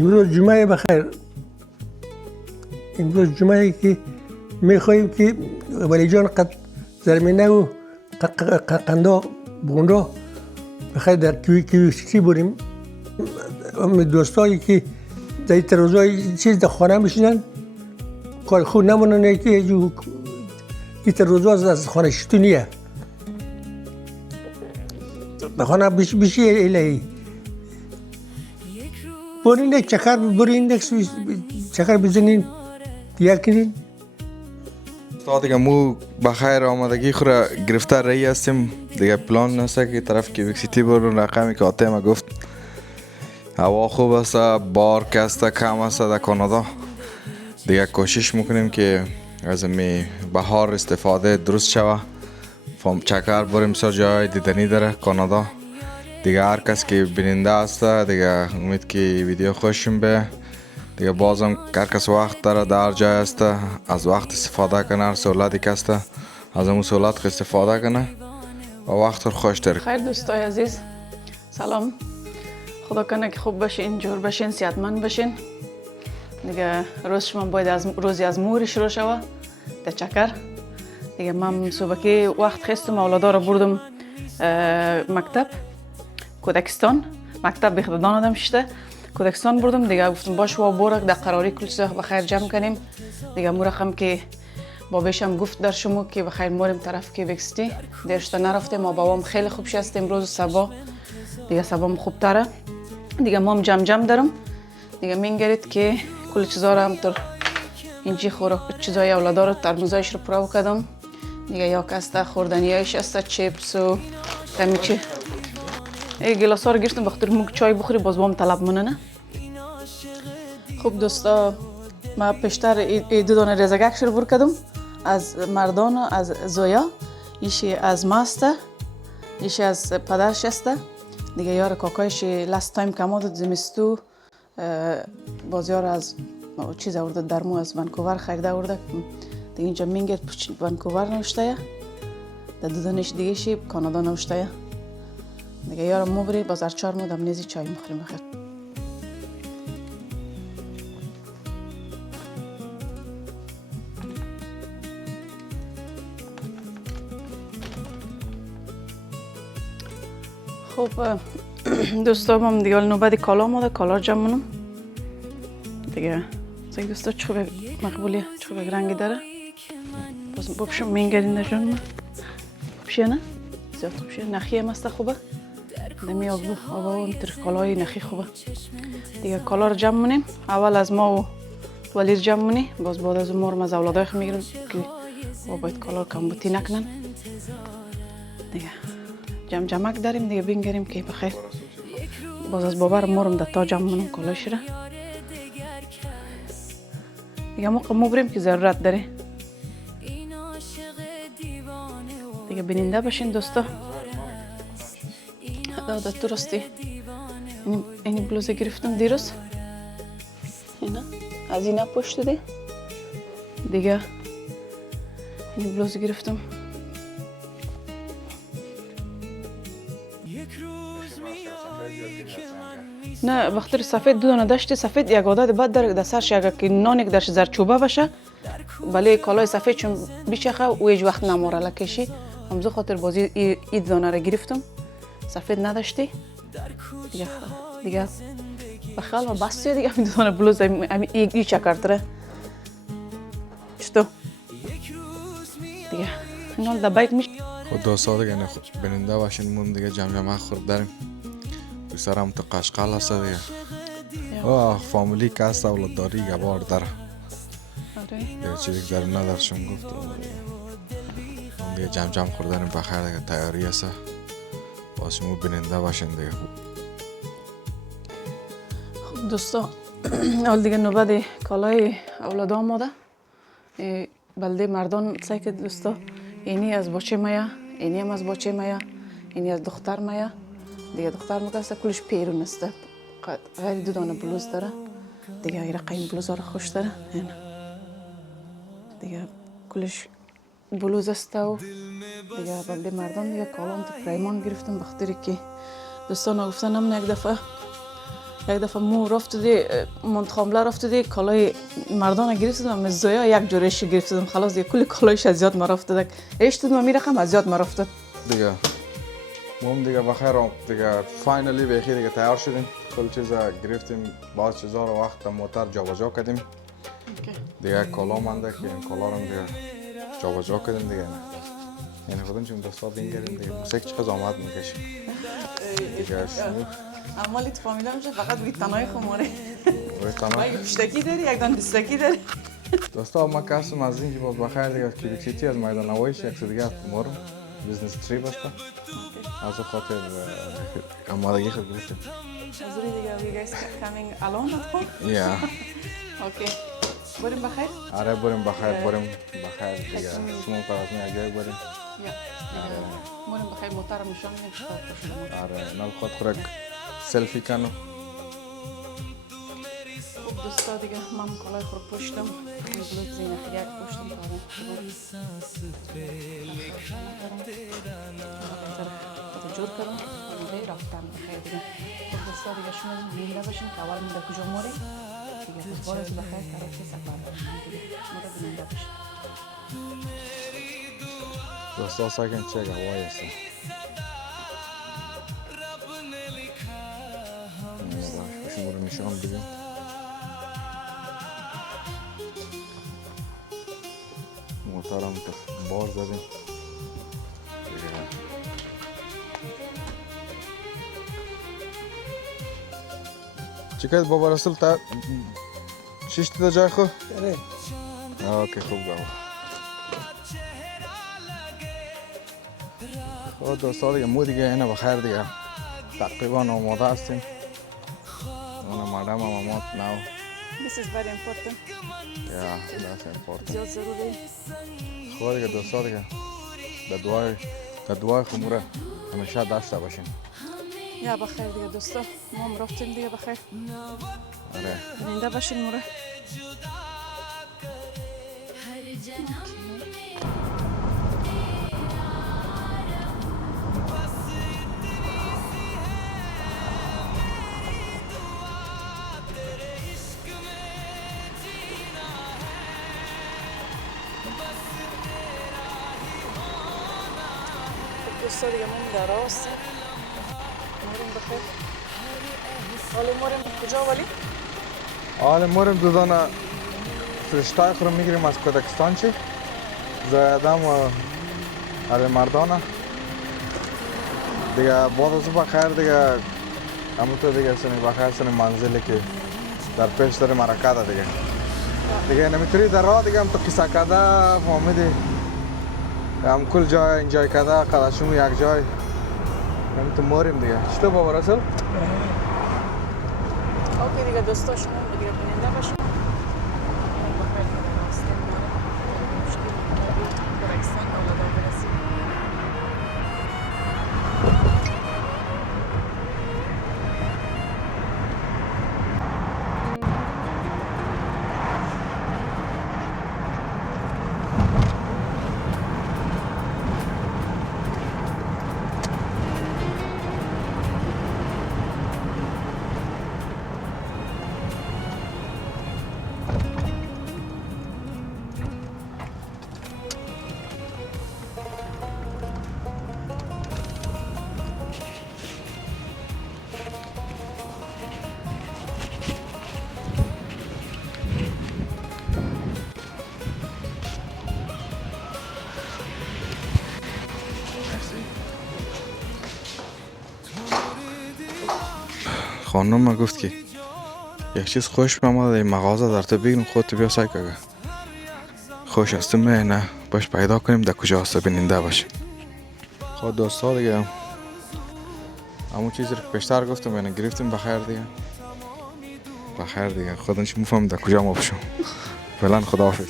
امروز جمعه بخیر. امروز جمعه که میخواهیم که ولی جان قد زرمینه و قندا بوندا بخیر در کیوسکی بریم. دوستایی که در روزای چیز در خانه میشینن کار خود نمونن که این روزا از خانه شتونیه به خانه بشی الهی برین یک چکر برین یک چکر بزنین دیگر کنین. تا دیگه مو بخیر آمدگی خورا گرفتار رایی هستیم دیگه. پلان نسته که طرف کیویک سیتی برون. رقمی که آته ما گفت هوا خوب است، بارک است، کم است در کانادا. دیگه کوشش میکنیم که از می بهار استفاده درست شوه. چکر بریم سر جای دیدنی داره کانادا. دیگه هر کس که بیننده است دیگه امید که ویدیو خوشم به دیگه. بازم هر کس وقت داره در جای است از وقت استفاده کنه. هر سهولتی که است از اون سهولت استفاده کنه و وقت رو خوش داره. خیر دوستای عزیز، سلام. خدا کنه که خوب باشین، جور باشین، صحتمند باشین. دیگه روز شما باید روزی از موری شروع شوه در چکر. دیگه من صبحی وقت خستم اولادا رو بردم مکتب کودکستان. مکتب بخدادان آدم شده کودکستان بردم. دیگه گفتم باش و برق در قراری کل چیزا بخیر جمع کنیم. دیگه مو رقم که بابیشم گفت در شما که بخیر موریم طرف که بکستی درشتا نرفته. ما بابام خیلی خوب شست امروز سبا دیگه سبام خوب تره. دیگه مام جمع دارم. دیگه میگرید که کل چیزا رو همطور اینجی خوراک چیزای اولادا رو ترموزایش رو پرو کردم. دیگه یا کسته خوردنیایش است، چیپس و کمیچه. ای گلاس ها رو گرفتم بخاطر موگ چای بخوری باز بام طلب منه نه. خب دوستا ما پیشتر ای دو دانه رزگک شروع بر کردم از مردان و از زویا. ایشی از ماسته، ایشی از پدرش است. دیگه یار کاکایش لاست تایم کماد زمستو بازیار از چیز آورده درمو از ونکوور خریده آورده. دیگه اینجا مینگرد ونکوور نوشته در دودنش دیگه شی کانادا نوشته. دیگه یارم مبری باز ارچار مو دم نیزی چای مخوریم بخیر. خب دوستا من دیگه نوبت کالا آمده. کالا جمع منم دیگه. زنگ دوستا چوب مقبولیه، چوب رنگی داره. باز ببشم مینگرین در جان من بشه نه زیاد خوب شه. نخی هم است خوبه. دمی آبا اون تر کالای نخی خوبه. دیگه کالا رو جمع منیم. اول از ما و ولیر جمع منی. باز بعد از مورم از اولادای خود میگیرم که باید کالا رو کمبوتی نکنن. دیگه جمعک داریم دیگه بینگریم که بخیر. باز از بابا رو مورم در تا جمع منم کالایش را. دیگه موقع مبریم که ضرورت داره. دیگه بیننده باشین دوستا. دادا درستی این بلوزه گرفتم دیروز. اینا از اینا پشت ده. دیگه این بلوزه گرفتم. نه بخاطر سفید دو دانه داشته سفید یک عادت بعد در سرش اگه که نانی که درش زرچوبه باشه ولی کالای سفید چون بیچخه و هیچ وقت نموره لکشی. همزه خاطر بازی این دانه را گرفتم سفید نداشتی. دیگه بخیال ما بسته دیگه همین دو دانه بلوز این چکر تره چطور دیگه اینال در بیت میشه. خود دوستا دیگه بیننده باشین. مون دیگه جمع خورد داریم. بسر هم تو قشقال هست دیگه. فامیلی که هست اولاد داری گبار داره. دیگه چیزی که داریم ندارشون گفت. دیگه جمع خوردنیم بخیر دیگه تیاری هست. باشیم بیننده باشین دیگه. خب دوستا اول دیگه نوبت کالای اولادا آماده. بلده مردان سعی که دوستا اینی از باچه مایا، اینی هم از باچه مایا، اینی از دختر مایا. دیگه دختر مکسته کلش پیرون است. غیر دو دانه بلوز داره. دیگه این رقم بلوز رو خوش داره. دیگه کلش بلوز است و دیگه بلده مردان دیگه کالام تو پریمان گرفتم بخاطر که دوستان گفتن هم یک دفعه یک دفعه مو رفتدی منتخامله رفتدی کالای مردان گرفتم مزایا یک جورش گرفتم خلاص دیگه کل کالایش از یاد ما رفتد اشتد ما میرقم از یاد ما رفتد دیگه مهم دیگه بخیر دیگه فاینالی به دیگه تیار شدیم کل چیزا گرفتیم باز چیزا رو وقت موتر جابجا کردیم دیگه کالا مانده که این کالا رو دیگه جابجا کردیم دیگه یعنی خودم چون دستا دین کردیم دیگه موسیقی چقدر آمد میکشیم دیگه شنو عمالی تو فامیلا میشه فقط بگید تنهای خماره روی تمام یک پشتکی داری یک دان دستکی داری دوستا ما کسیم از این که باز بخیر دیگه کلیچیتی از میدان نوایش یک دیگه مورم بیزنس تریپ است از خاطر آمادگی خود گرفتیم حضوری دیگه we guys coming alone at home یا اوکی بریم بخیر آره بریم بخیر دیگه شما فراتون یک جای بریم یا بریم بخیر موتر نشان میدیم چطور پشت آره نال خود خورک سلفی کنو خوب دوستا دیگه من کلاه خود پشتم بلوت زینه یک پشتم تا جور کردم دیگه رفتم بخیر دیگه خوب دوستا دیگه شما زنده باشین که اول میده کجا موری دیگه بار از بخیر طرف سفر دیگه موره بیننده باشین دوستا ساکن چه هوایی است شما رو نشان بدیم موترم بار زدیم چیکار بابا رسول تا شش تا جای خو آره اوکی خوب گاو خب دوستا دیگه مو دیگه اینا بخیر دیگه تقریبا آماده هستیم اون مادام مامات ناو This is very important yeah that's important زیاد ضروری خب دیگه دوستا دیگه در دعای خموره همیشه داشته باشین یا بخیر دیگه دوستا ما هم رفتیم دیگه بخیر آره بیننده باشین موره دوستا دیگه ما در راست موریم بخیر ولی موریم کجا ولی؟ حالا مورم دو دانه فرشتای خورم میگیریم از کودکستان چی زایدم و آره مردانه دیگه بعد از بخیر دیگه همونطور دیگه سنی بخیر سنی منزلی که در پیش داره مرکه ده دیگه نمیتونی در راه دیگه هم تو قصه کده فهمیدی هم کل جای انجای کده قدشون یک جای نمیتون موریم دیگه چطور بابا رسول؟ اوکی دیگه دوستا شما دیگه بیننده باشین بخیر دیگه راستیم مشکل کودکستان اولادا برسیم خانم گفت که یک چیز خوش میامد این مغازه در تو بگیرم خودت بیا سعی که خوش هستم نه باش پیدا کنیم در کجا هست بیننده باشه خود دوستا دیگه همون چیزی رو که پیشتر گفتم یعنی گرفتیم بخیر دیگه خودم چی میفهم در کجا ما بشم فعلا خداحافظ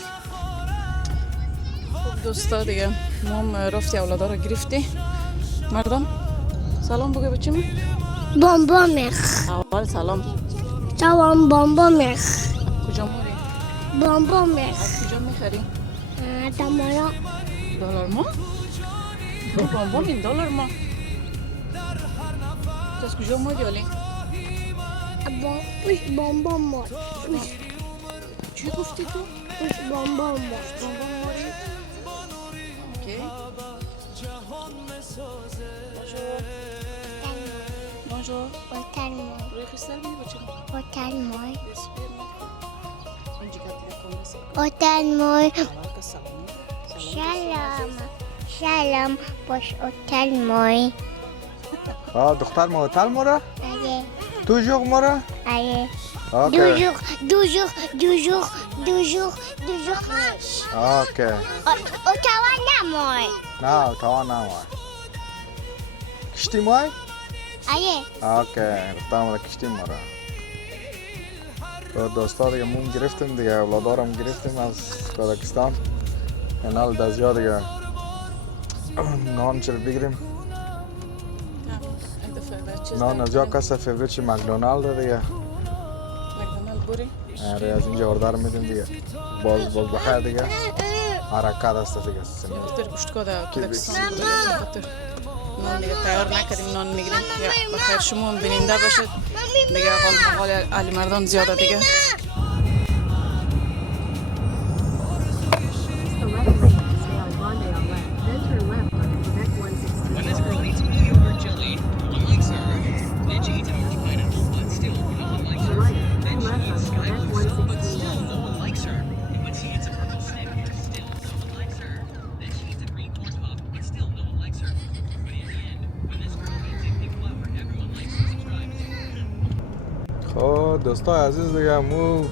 خوب دوستا دیگه ما هم رفتی اولادا رو گرفتی مردم سلام بگو بچه من بامبا میخ اول سلام سلام بامبا میخ کجا موری؟ بامبا میخ از کجا میخری؟ تمارا دلار ما؟ بامبام این دلار ما تو از کجا موری ولی؟ پوش بامبام مار پوش چی گفتی تو؟ پوش بامبام مار بامبام ماری؟ اوکی بانجور هتل مار روی خیستر بینی بچه هتل مار اینجا کتی کنده هتل مار سلام سلام سلام باش هتل مار دختر ما هتل ماره؟ آره تو جوغ ماره؟ آره اوکی دوژوخ نیش اوکی اتاوا نمار نه توان نماره کشتی مای؟ آره اوکی دختر ما کشتی ماره دوستا دیگه موم گرفتیم دیگه اولادارم گرفتیم از کازاکستان اینال دزیا دیگه نان چرا بگیریم نان از جا کسا فیوریت چی مکدونالد دیگه مکدونالد بوری آره از اینجا اردار میدیم دیگه باز بخیر دیگه حرکت است دیگه خاطر گوشتکا در کازاکستان بوده خاطر نان دیگه تیار نکردیم نان میگیریم یا بخیر شما هم بیننده باشد دیگه حال علی مردان زیاده دیگه خب دوستای عزیز دیگه مو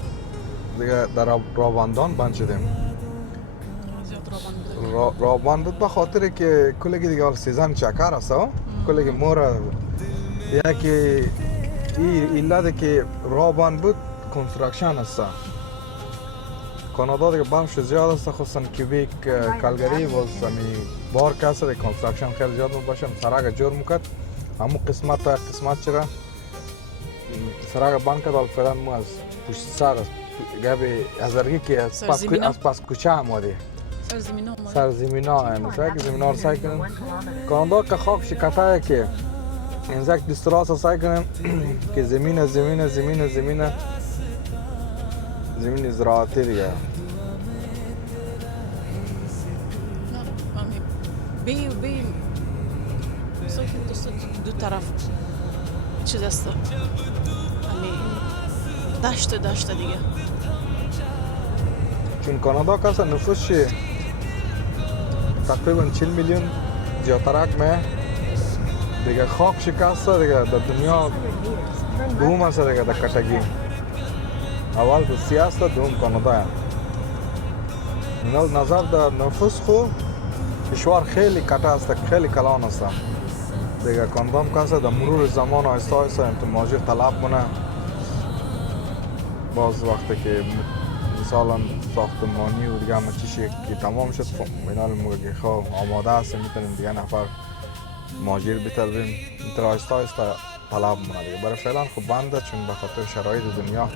دیگه در راباندان بند شدیم رابان بود به خاطر که کلگی دیگه حال سیزن چکر است کلگی مورا یکی ایلاده که رابان بود کنسترکشن است کانادا دیگه برفش زیاد است خصوصا کیبیک کالگری و زمین بار کسر دیگه کنسترکشن خیلی زیاد بود باشم سراغ جور میکرد همو قسمت تا قسمت چرا سراغ بند کرد فعلا مو از پشت سر گابی ازرگی که از پس کوچه آماده سرزمین ها مثلا که زمین ها رو سعی کنیم کانادا که خاک شکته که اینجا دستراس سعی کنیم که زمین زراعتی دیگه بی دو طرف چیز است دشت دیگه چون کانادا کسا نفوسش تقریبا 40 میلیون زیادترک مه دیگه خاک شکسته دیگه در دنیا دوم است دیگه در کتگی اول روسیه است دوم کانادا است نظر در نفوس خو کشور خیلی کته است خیلی کلان است دیگه کانادا هم کسا در مرور زمان آهسته آهسته مهاجر طلب کنه باز وقتی که مثلا ساختمانی و دیگه همه چیزی که تمام شد اینال موگه خواه آماده است میتونیم دیگه نفر مهاجر بتربیم اینطور آهسته آهسته طلب مونه دیگه برای فعلا خوب بنده چون به خاطر شرایط دنیا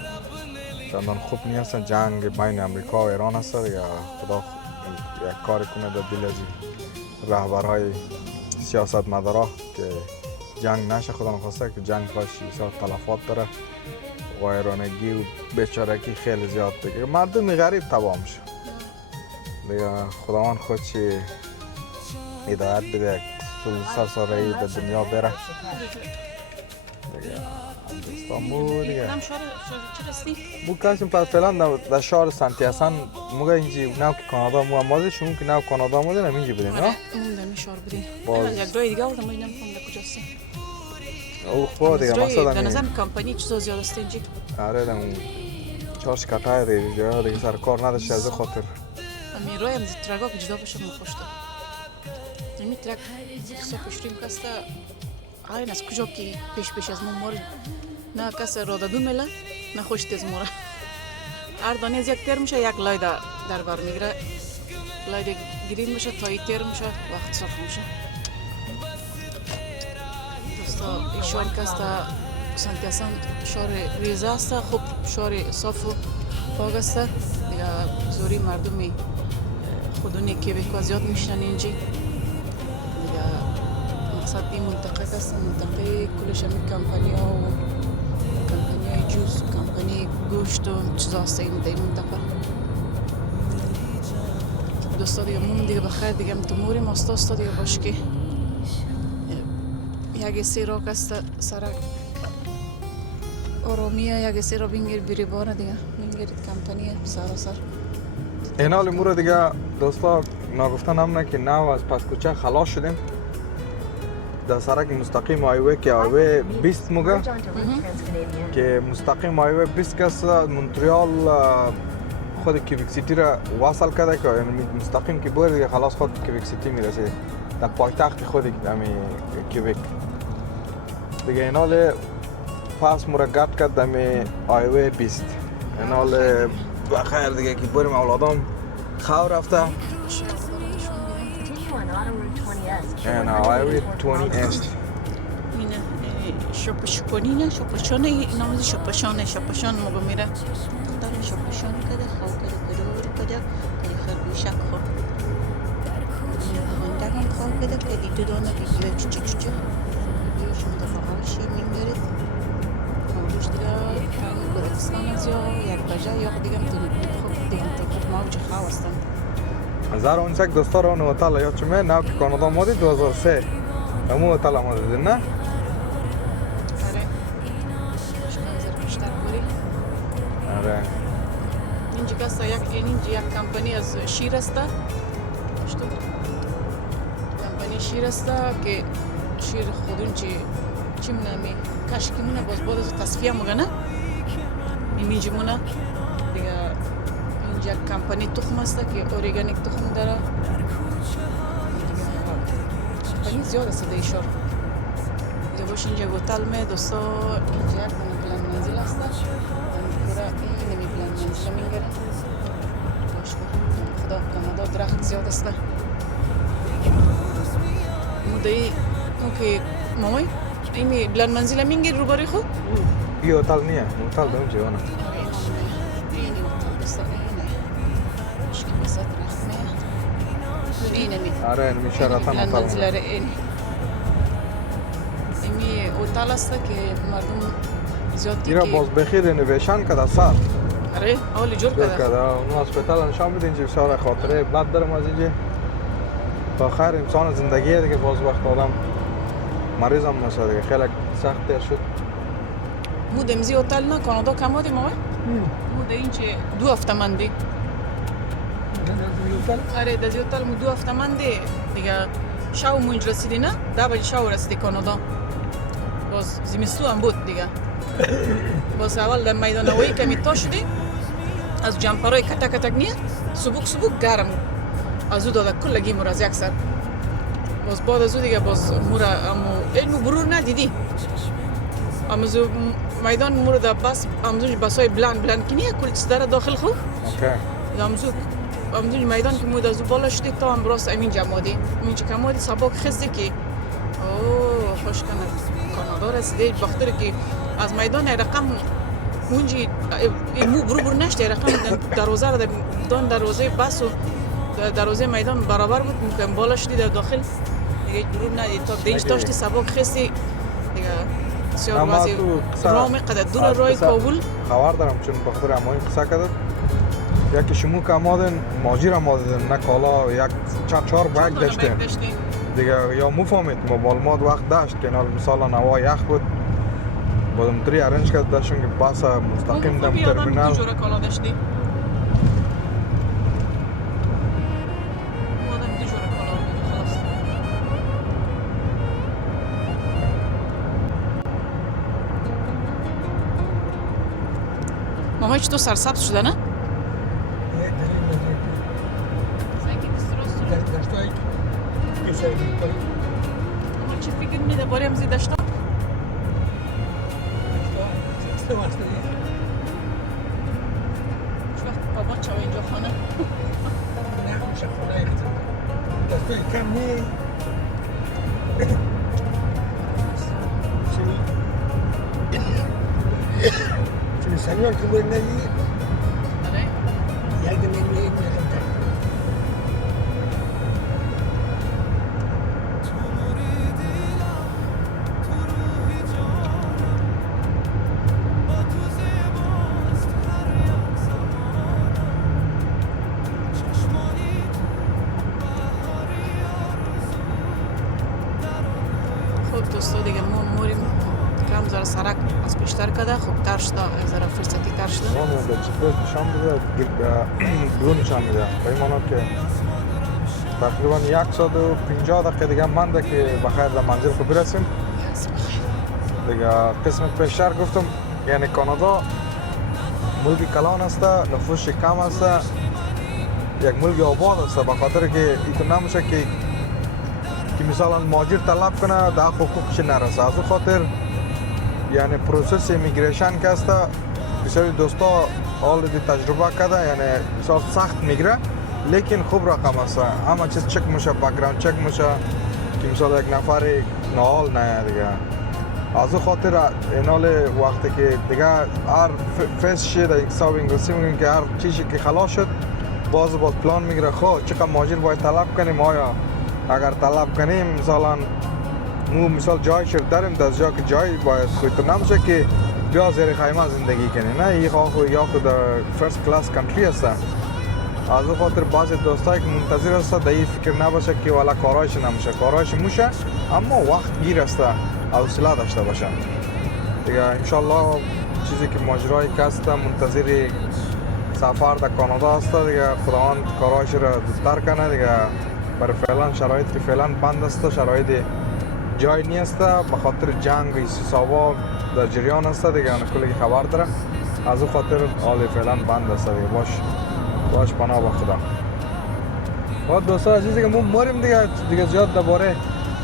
چندان خوب نیست جنگ بین امریکا و ایران است دیگه خدا یک کار کنه در دل از رهبرهای سیاست مدارا که جنگ نشه خدا نخواسته که جنگ کاش بسیار تلفات داره و ایرانگی و بیچارگی خیلی زیاد دیگه مردم غریب تمام شد دیگه خداوند خود چی هدایت بده سرسرایی در دنیا بره دیگه دوستامو دیگه مو کسیم پس فعلا در شهر سنتی هستن موگه اینجی نو که کانادا مو امازه شما که نو کانادا مو دارم اینجی بدیم نه؟ موندم شهر بدیم یک جای دیگه بودم ببینم کجاست او خود دیگه مثلا در نظر کمپانی چیزا زیاد است اینجا آره دم چارش کتای دیگه دیگه سر کار نداشته از خاطر امی روی هم ترگا که جدا بشه خوشته امی ترگ سو پشتیم کاستا آین از کجا که پیش از مور نه کس را دادو مله نه خوش تیز مور هر دانه از یک تر میشه یک لای در بار میگیره لای گرین میشه تا تر میشه وقت صاف میشه دوستا شهر کاستا سنتی هستن شهر ریزه است خوب شهر صاف و پاک است دیگه زوری مردمی خودونی که به زیاد میشنن اینجا دیگه مقصد این منطقه است منطقه کلش همی کمپانی جوس و کمپانی گوشت و چیزا هست این در این منطقه. دوستا دیگه مون دیگه بخیر دیگه متموری ماستا دیگه باش که یکی سی را کست سرک آرامیه یکی سی را بینگیر بیری باره دیگه بینگیرید کمپانی سراسر. این حال مورد دیگه دوستا نگفتن همونه که نو از پس کوچه خلاص شدیم در سرک مستقیم هایوی که هایوی 20 موگه که مستقیم هایوی 20 کس مونتریال خود کیویک سیتی را وصل کرده که مستقیم که بره دیگه خلاص خود کیویک سیتی میرسه در پایتخت خود همی کیویک دیگه این حال پاس مرگت کرد دمی هایوی 20 این حال بخیر دیگه که بریم اولادام خواه رفته and highway 20S اینه شپشکنینه شپشانه نامزی شپشان موقع میره داره شپشان کده خواه کده کدور کده کده خرگوشک خواه هندگم خواه کده کدی دو دانه که گیوه چچه بیوشون دفعه هاشی میگیرید موجوش دیگه گرفتستان از یا یک بجه یا دیگه خوب دیگه خوب موجه خواه هستن 2011 دوستا رو اون هتل یاد چمه نو که کانادا مادی 2003 همون هتل ما دیدین نه؟ آره شما بیشتر بوری آره اینجا کسا یک کمپانی از شیر است کمپانی شیر است که شیر خودون چی منمی کشکی مونه باز بعد از تصفیه مگنه اینجا مونه دیگه اینجا کمپانی تخم است که اورگانیک تخم داره کمپانی زیاد است در شهر دیگه باش اینجا هتل می دوستا اینجا یک پلان منزل است پورا این نمی پلان منزل میگیره باش خدا کانادا درخت زیاد است مدعی اون که مامای این پلان منزل میگیره رو باری خود این هتل نیه هتل دارم جوانه آره میشه رفتن هتل هتل منزل این هتل است که مردم زیادی ایرا باز بخیر رنویشن کرده سر آره حالی جور کرده اون هسپیتال نشان میده اینجا بسیار خاطره بد دارم از اینجا تا خیر انسان زندگیه دیگه باز وقت آدم مریض هم نشه دیگه خیلی سخت تر شد مو دمزی هتل نه کانادا کم آدی مامای مو ده اینچه 2 هفته مندی آره دزی هتل مو 2 هفته مندی دیگه شاو مو اینجا رسیدی نه 10 بجه شاو رسیدی کانادا باز زمستون هم بود دیگه باز اول در میدان هوایی کمی تا شدی از جمپرای کتک نیه سبوک گرم از او داده کلگی مور از یک سر باز بعد از او دیگه باز مور امو برور ندیدی امزو میدان مور دا بس امزو بسای بلند کنیه کل چیز داره داخل خو اوکی امزو میدان که مود از او بالا شدی تا هم راست امین جمادی اینجا کمادی سباک خسته که اوه خوش کنه کانادا رسیده بخاطر که از میدان رقم اونجی مو برو نشته رقم دروازه را دان دروازه بس و دروازه میدان برابر بود ممکن بالا شدی در داخل دیگه برو ندید تا دینج داشتی سباک خستی دیگه بسیار وضعی رام قدر دور رای کابل خبر دارم چون بخاطر امایی قصه کردد یکی شمو که آمادن ماجیر آمادن نه کالا یک 4 بیگ داشتیم دیگه یا مفهمید ما بالماد وقت داشت که نال مثلا نوا یخ بود بودم تری ارنج کرد داشتم که باس مستقیم دم ترمینال دو جوره کالا داشتی ماما چطور سرسبز شده نه؟ ماما چی فکر میده باری همزی داشتا؟ چه وقت بابا چه اینجا خانه؟ نه خوشه خونه دستای کم نی چون سنیان که باید ندی یک دمی میگه ذره سرک از پیشتر کده خوبتر شده یک ذره فرصتی تر شده ما در GPS نشان میده گلو نشان میده به این معنی که تقریبا 150 دقیقه دیگه مانده که بخیر در منزل خود برسیم دیگه. قسمت پیشتر گفتم یعنی کانادا ملک کلان است، نفوسش کم است، یک ملک آباد است، به خاطر که ایتون نمیشه که مثلا مهاجر طلب کنه در حقوقش نرسه. از اون خاطر یعنی پروسس ایمیگریشن که است بسیاری دوستا آلردی تجربه کرده، یعنی مثلا سخت میگیره لیکن خوب رقم است، همه چیز چک میشه، بک‌گراند چک میشه که مثلا یک نفر ناحال نه دیگه. از اون خاطر این حال وقتی که دیگه هر فیس شد در حساب انگلیسی میگن که هر چیزی که خلاص شد باز پلان میگیره خب چقدر مهاجر باید طلب کنیم، آیا اگر طلب کنیم مثلا مو مثال جای شد داریم در جا که جای باید خود نمیشه که بیا زیر خیمه زندگی کنیم، نه این خود یا خود فرست کلاس کانتری است. از اون خاطر بعضی دوستایی که منتظر است در این فکر نباشه که والا کارایش نمیشه، کارایش میشه اما وقت گیر است، حوصله داشته باشن دیگه. انشالله چیزی که ماجرای کست منتظر سفر در کانادا است دیگه، خداوند کارایش را زودتر کنه دیگه. برای فعلا شرایط که فعلا بند است، شرایط جای نیست به خاطر جنگ و حسابا در جریان است دیگه، کلی خبر داره. از اون خاطر حال فعلا بند است دیگه. باش پناه به خدا. و دوستا عزیزی که ما ماریم دیگه زیاد درباره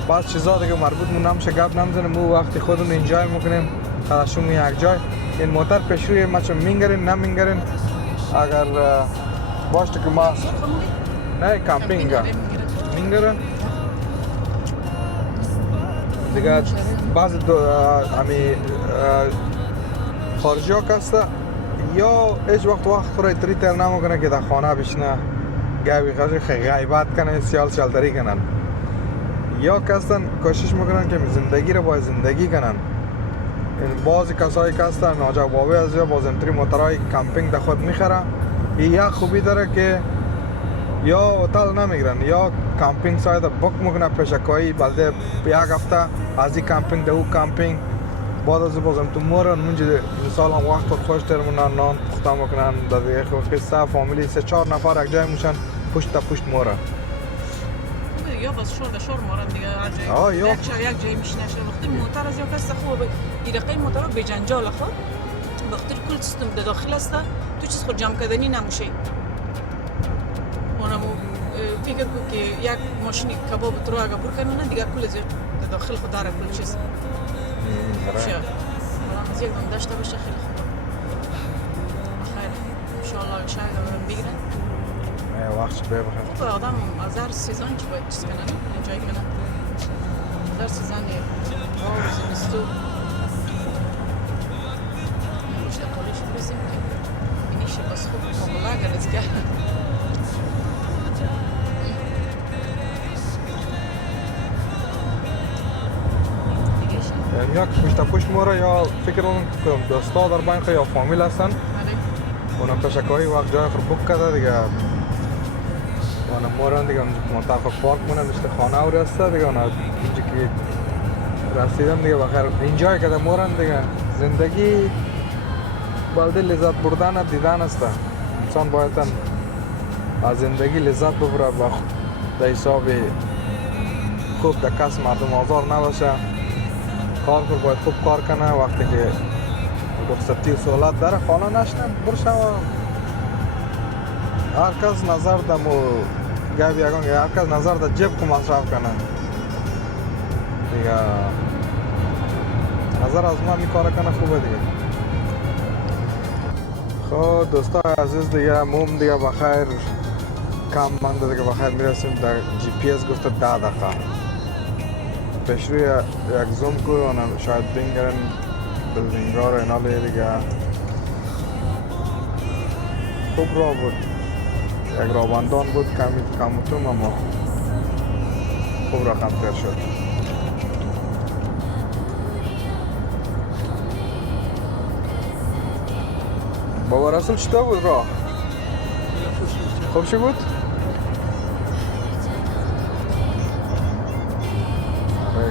بعض چیزا دیگه مربوط مون نمیشه گپ نمیزنیم، مو وقتی خودمون انجای میکنیم خلاصون یک جای. این موتر پیش روی ما چون مینگرین نمینگرین اگر باشه که ما نه کامپینگ مینگرن دیگه. بعض همی خارجی ها کسته یا هیچ وقت خورای تر نمکنه که در خانه بشنه گوی خرجی غیبت کنه سیال شلتری کنن، یا کسان کوشش میکنن که زندگی رو باید زندگی کنن. این بعضی کسایی که هستن ناجا بابی از یا بازمتری موترهای کامپینگ در خود میخره. این یک خوبی داره که یا هتل نمیگیرن یا کامپینگ سایت بک میکنه پیشکایی بلده یک هفته از این کامپینگ در او کامپینگ. بعد از بازمتون مورن منجی مثال هم وقت خود خوش ترمونن نان پخته میکنن در دیگه خیسته فامیلی 3-4 نفر یک جای میشن پشت تا پشت موره یا باز شور مارن دیگه هر جای یک جای میشینه شد. وقتی موتر از یا کس خوب دیرقه موتر به جنجال خود وقتی کل سیستم در داخل است تو چیز خود جمع کردنی نموشه. اونم فکر کو که یک ماشین کباب تو رو اگه پر کنه دیگه کل از در داخل خود داره کل چیز باشه. از یک دم داشته باشه خیلی خوبه. خیر انشالله شاید برم بگیرن وقتش بخیر. خوبه آدم از هر سیزن چی باید چیز کنه انجای کنه. از هر سیزن باور زمستو نمیشه کالیش برسیم که اینیشه بس خوب مقلا گرز کرد. یک پشت موره یا فکر اون دوستا در بین یا فامیل هستن اونا پشکایی وقت جای خود بک کرده دیگه. اونا مورن دیگه منطقه پارک مونه نشته خانه او رسته دیگه. اونا اینجا که رسیدن دیگه بخیر اینجای که مورن دیگه. زندگی بلده لذت بردن دیدن است. انسان باید از زندگی لذت ببره با در حساب خوب در کس مردم آزار نباشه. کار باید خوب کار کنه. وقتی که رخصتی و سهولت داره خانه نشنه برشه و هر کس نظر دمو گوی یکان هر کس نظر در جیب کو مصرف کنه دیگه. نظر از ما می کار کنه خوبه دیگه. خب دوستای عزیز دیگه موم دیگه بخیر کم مانده دیگه بخیر میرسیم در جی پی اس گفته 10 دقیقه پیش روی یک زوم کو اونم شاید بینگرن بلدینگا رو اینا دیگه. خوب راه بود، یک راهبندان بود کموتوم اما خوب رقم تر شد. بابا رسول چطور بود راه؟ خوب چی بود؟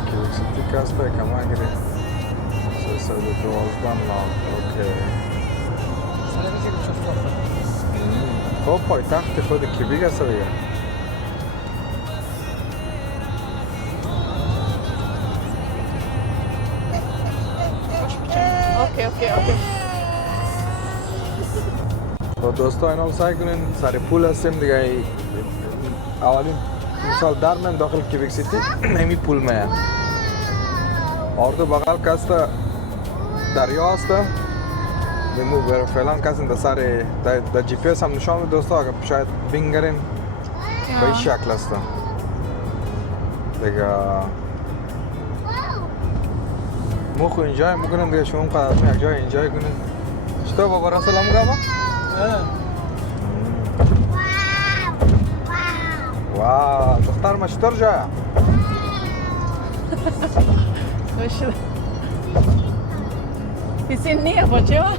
Kiyosaki kasta kama gire نام اوکی خب پایتخت خود کیویک است دیگه اوکی خب دوستا اینا سعی کنین سر پول هستیم دیگه اولین مثال در من داخل کیویک سیتی نمی پول میاد آرده بغل کست دریا هست دیمو بر فعلا کسی در سر در جی پی اس هم نشان میده دوستا اگر شاید بینگرین به این شکل هست دیگه مو خو اینجای میکنیم دیگه شما قدر یک جای اینجای کنیم چطور بابا رسول هم گفت؟ واو دختر ما چطور جای؟ خوش شد پیسین نیه باچه ها؟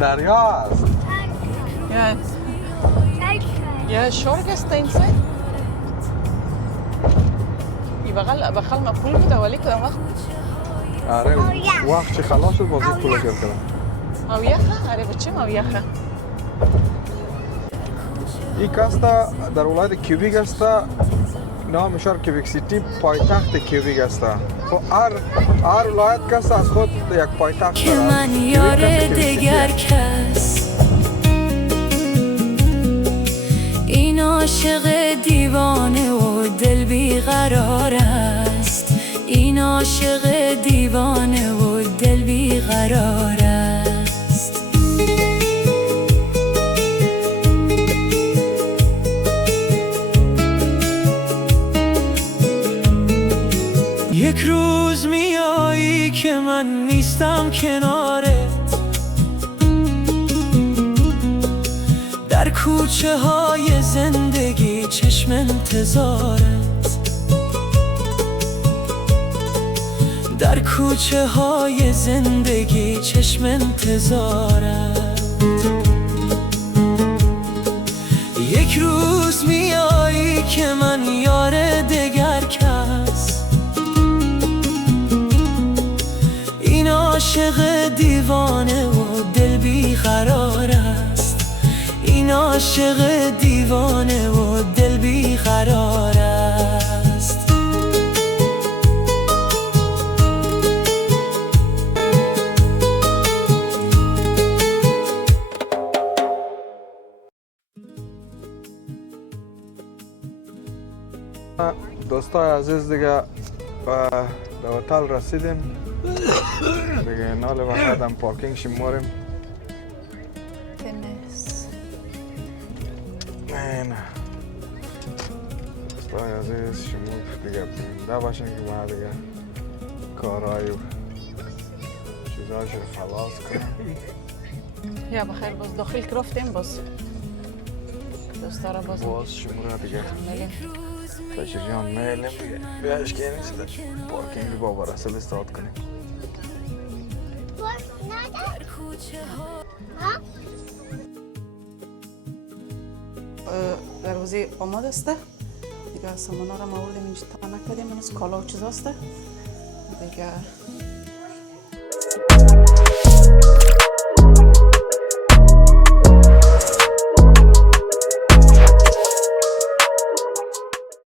دریا هست یا شورگ است این سایت ای بغل ما پول بوده ولی کدام وقت آره وقت چی خلاص شد بازی پول گرد کردم او یخه؟ آره بچه او یخه این کاستا در ولایت کیوبیک است نام شهر کیوبیک سیتی پایتخت کیوبیک است خب هر ولایت کاستا از خود یک پایتخت که من یار دگر کس این عاشق دیوانه و دل بیقرار است این عاشق دیوانه و دل بیقرار است یک روز میایی که من نیستم کنارت در کوچه های زندگی چشم انتظارت در کوچه های زندگی چشم انتظارت یک روز میایی که من یار دگر کس این عاشق دیوانه و دل بیقرار است این عاشق دیوانه و دل بیقرار است دوستای عزیز دیگه به هتل رسیدیم دیگه نال وقت هم پارکینگ شماریم تنس نه دوستای عزیز شما دیگه بینده باشین که ما دیگه کارهای و چیزهاش رو خلاص کنیم یا بخیر باز داخل که رفتیم باز دوستارا باز شما را دیگه میگیم تشریان میلیم دیگه بیایش که نیست پارکینگ بابا رسل استاد کنیم دروازه آماده است دیگه سامانا را ما آوردیم اینجا تا نکردیم این کالا و چیز است دیگه